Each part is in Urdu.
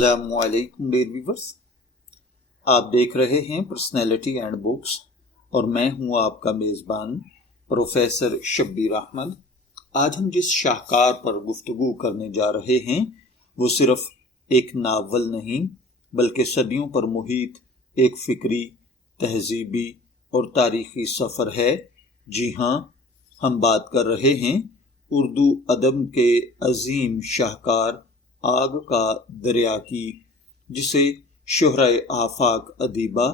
السلام علیکم ڈیئر ویورز، آپ دیکھ رہے ہیں پرسنالٹی اینڈ بکس اور میں ہوں آپ کا میزبان پروفیسر شبیر احمد۔ آج ہم جس شاہکار پر گفتگو کرنے جا رہے ہیں وہ صرف ایک ناول نہیں بلکہ صدیوں پر محیط ایک فکری، تہذیبی اور تاریخی سفر ہے۔ جی ہاں، ہم بات کر رہے ہیں اردو ادب کے عظیم شاہکار آگ کا دریا کی، جسے شہرۂ آفاق ادیبہ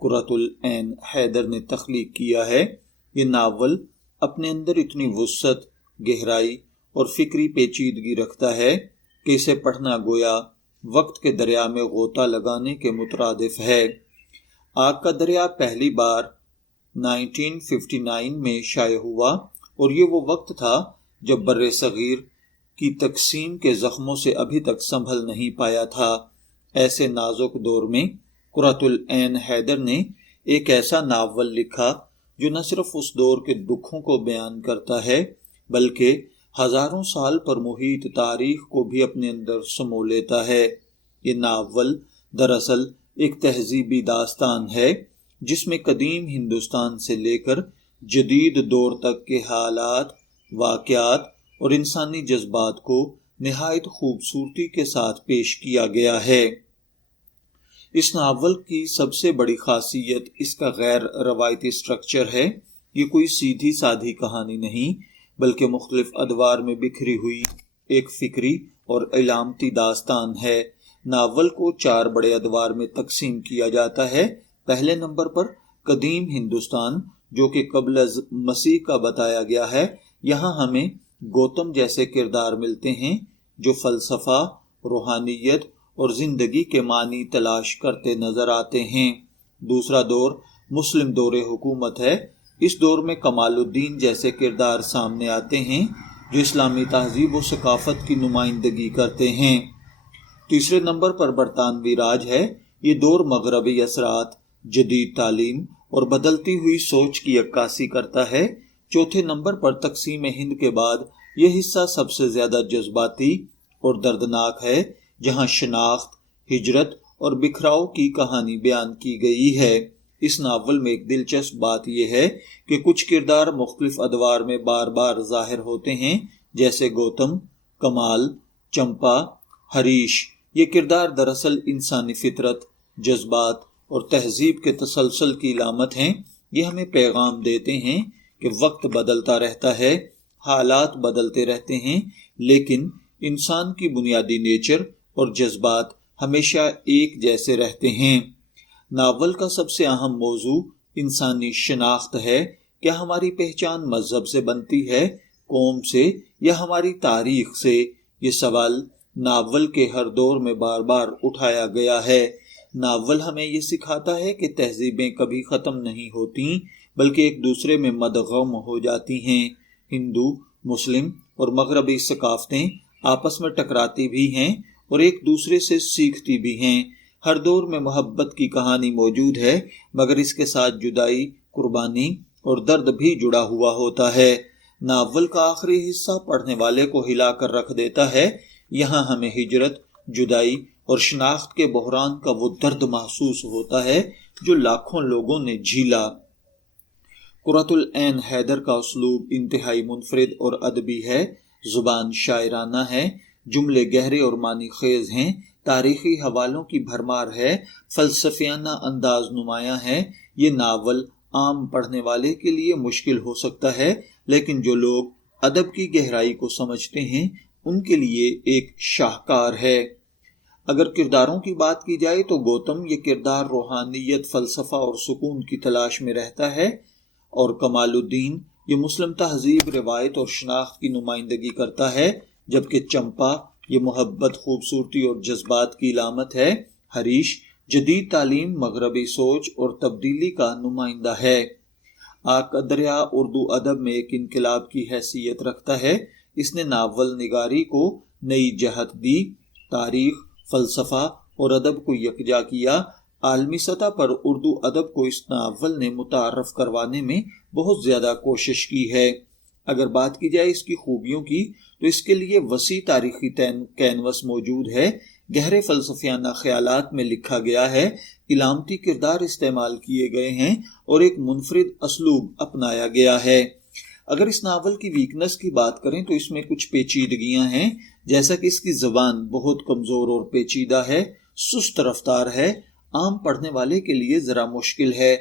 قرۃ العین حیدر نے تخلیق کیا ہے۔ یہ ناول اپنے اندر اتنی وسعت، گہرائی اور فکری پیچیدگی رکھتا ہے کہ اسے پڑھنا گویا وقت کے دریا میں غوطہ لگانے کے مترادف ہے۔ آگ کا دریا پہلی بار 1959 میں شائع ہوا اور یہ وہ وقت تھا جب بر صغیر کی تقسیم کے زخموں سے ابھی تک سنبھل نہیں پایا تھا۔ ایسے نازک دور میں قرۃ العین حیدر نے ایک ایسا ناول لکھا جو نہ صرف اس دور کے دکھوں کو بیان کرتا ہے بلکہ ہزاروں سال پر محیط تاریخ کو بھی اپنے اندر سمو لیتا ہے۔ یہ ناول دراصل ایک تہذیبی داستان ہے جس میں قدیم ہندوستان سے لے کر جدید دور تک کے حالات، واقعات اور انسانی جذبات کو نہایت خوبصورتی کے ساتھ پیش کیا گیا ہے۔ اس ناول کی سب سے بڑی خاصیت اس کا غیر روایتی سٹرکچر ہے۔ یہ کوئی سیدھی سادھی کہانی نہیں بلکہ مختلف ادوار میں بکھری ہوئی ایک فکری اور علامتی داستان ہے۔ ناول کو 4 بڑے ادوار میں تقسیم کیا جاتا ہے۔ پہلے نمبر پر قدیم ہندوستان، جو کہ قبل از مسیح کا بتایا گیا ہے۔ یہاں ہمیں گوتم جیسے کردار ملتے ہیں جو فلسفہ، روحانیت اور زندگی کے معنی تلاش کرتے نظر آتے ہیں۔ دوسرا دور مسلم دور حکومت ہے۔ اس دور میں کمال الدین جیسے کردار سامنے آتے ہیں جو اسلامی تہذیب و ثقافت کی نمائندگی کرتے ہیں۔ تیسرے نمبر پر برطانوی راج ہے۔ یہ دور مغربی اثرات، جدید تعلیم اور بدلتی ہوئی سوچ کی عکاسی کرتا ہے۔ چوتھے نمبر پر تقسیم ہند کے بعد یہ حصہ سب سے زیادہ جذباتی اور دردناک ہے، جہاں شناخت، ہجرت اور بکھراؤ کی کہانی بیان کی گئی ہے۔ اس ناول میں ایک دلچسپ بات یہ ہے کہ کچھ کردار مختلف ادوار میں بار بار ظاہر ہوتے ہیں، جیسے گوتم، کمال، چمپا، ہریش۔ یہ کردار دراصل انسانی فطرت، جذبات اور تہذیب کے تسلسل کی علامت ہیں۔ یہ ہمیں پیغام دیتے ہیں کہ وقت بدلتا رہتا ہے، حالات بدلتے رہتے ہیں، لیکن انسان کی بنیادی نیچر اور جذبات ہمیشہ ایک جیسے رہتے ہیں۔ ناول کا سب سے اہم موضوع انسانی شناخت ہے۔ کیا ہماری پہچان مذہب سے بنتی ہے، قوم سے یا ہماری تاریخ سے؟ یہ سوال ناول کے ہر دور میں بار بار اٹھایا گیا ہے۔ ناول ہمیں یہ سکھاتا ہے کہ تہذیبیں کبھی ختم نہیں ہوتیں بلکہ ایک دوسرے میں مدغم ہو جاتی ہیں۔ ہندو، مسلم اور مغربی ثقافتیں آپس میں ٹکراتی بھی ہیں اور ایک دوسرے سے سیکھتی بھی ہیں۔ ہر دور میں محبت کی کہانی موجود ہے، مگر اس کے ساتھ جدائی، قربانی اور درد بھی جڑا ہوا ہوتا ہے۔ ناول کا آخری حصہ پڑھنے والے کو ہلا کر رکھ دیتا ہے۔ یہاں ہمیں ہجرت، جدائی اور شناخت کے بحران کا وہ درد محسوس ہوتا ہے جو لاکھوں لوگوں نے جھیلا۔ قرۃ العین حیدر کا اسلوب انتہائی منفرد اور ادبی ہے۔ زبان شاعرانہ ہے، جملے گہرے اور معنی خیز ہیں، تاریخی حوالوں کی بھرمار ہے، فلسفیانہ انداز نمایاں ہے۔ یہ ناول عام پڑھنے والے کے لیے مشکل ہو سکتا ہے، لیکن جو لوگ ادب کی گہرائی کو سمجھتے ہیں ان کے لیے ایک شاہکار ہے۔ اگر کرداروں کی بات کی جائے تو گوتم یہ کردار روحانیت، فلسفہ اور سکون کی تلاش میں رہتا ہے، اور کمال الدین یہ مسلم تہذیب، روایت اور شناخت کی نمائندگی کرتا ہے، جبکہ چمپا یہ محبت، خوبصورتی اور جذبات کی علامت ہے۔ ہریش جدید تعلیم، مغربی سوچ اور تبدیلی کا نمائندہ ہے۔ آگ کا دریا اردو ادب میں ایک انقلاب کی حیثیت رکھتا ہے۔ اس نے ناول نگاری کو نئی جہت دی، تاریخ، فلسفہ اور ادب کو یکجا کیا۔ عالمی سطح پر اردو ادب کو اس ناول نے متعارف کروانے میں بہت زیادہ کوشش کی ہے۔ اگر بات کی جائے اس کی خوبیوں کی تو اس کے لیے وسیع تاریخی کینوس موجود ہے۔ گہرے فلسفیانہ خیالات میں لکھا گیا ہے، علامتی کردار استعمال کیے گئے ہیں اور ایک منفرد اسلوب اپنایا گیا ہے۔ اگر اس ناول کی ویکنس کی بات کریں تو اس میں کچھ پیچیدگیاں ہیں، جیسا کہ اس کی زبان بہت کمزور اور پیچیدہ ہے، سست رفتار ہے، عام پڑھنے والے کے لیے ذرا مشکل ہے۔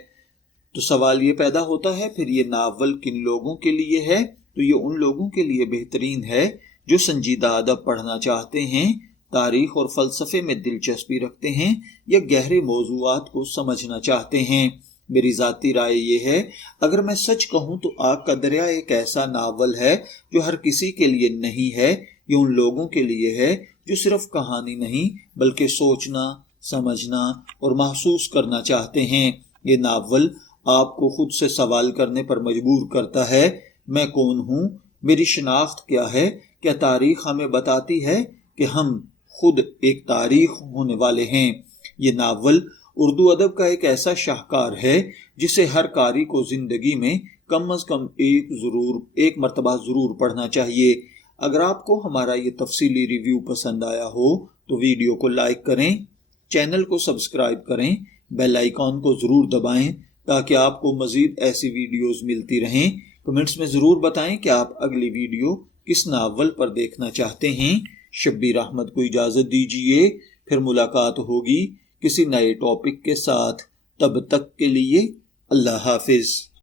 تو سوال یہ پیدا ہوتا ہے پھر یہ ناول کن لوگوں کے لیے ہے؟ تو یہ ان لوگوں کے لیے بہترین ہے جو سنجیدہ ادب پڑھنا چاہتے ہیں، تاریخ اور فلسفے میں دلچسپی رکھتے ہیں یا گہرے موضوعات کو سمجھنا چاہتے ہیں۔ میری ذاتی رائے یہ ہے، اگر میں سچ کہوں تو آگ کا دریا ایک ایسا ناول ہے جو ہر کسی کے لیے نہیں ہے، یہ ان لوگوں کے لیے ہے جو صرف کہانی نہیں بلکہ سوچنا، سمجھنا اور محسوس کرنا چاہتے ہیں۔ یہ ناول آپ کو خود سے سوال کرنے پر مجبور کرتا ہے، میں کون ہوں؟ میری شناخت کیا ہے؟ کیا تاریخ ہمیں بتاتی ہے کہ ہم خود ایک تاریخ ہونے والے ہیں؟ یہ ناول اردو ادب کا ایک ایسا شاہکار ہے جسے ہر قاری کو زندگی میں کم از کم ایک مرتبہ ضرور پڑھنا چاہیے۔ اگر آپ کو ہمارا یہ تفصیلی ریویو پسند آیا ہو تو ویڈیو کو لائک کریں، چینل کو سبسکرائب کریں، بیل آئیکن کو ضرور دبائیں تاکہ آپ کو مزید ایسی ویڈیوز ملتی رہیں۔ کمنٹس میں ضرور بتائیں کہ آپ اگلی ویڈیو کس ناول پر دیکھنا چاہتے ہیں۔ شبیر احمد کو اجازت دیجیے، پھر ملاقات ہوگی کسی نئے ٹاپک کے ساتھ۔ تب تک کے لیے اللہ حافظ۔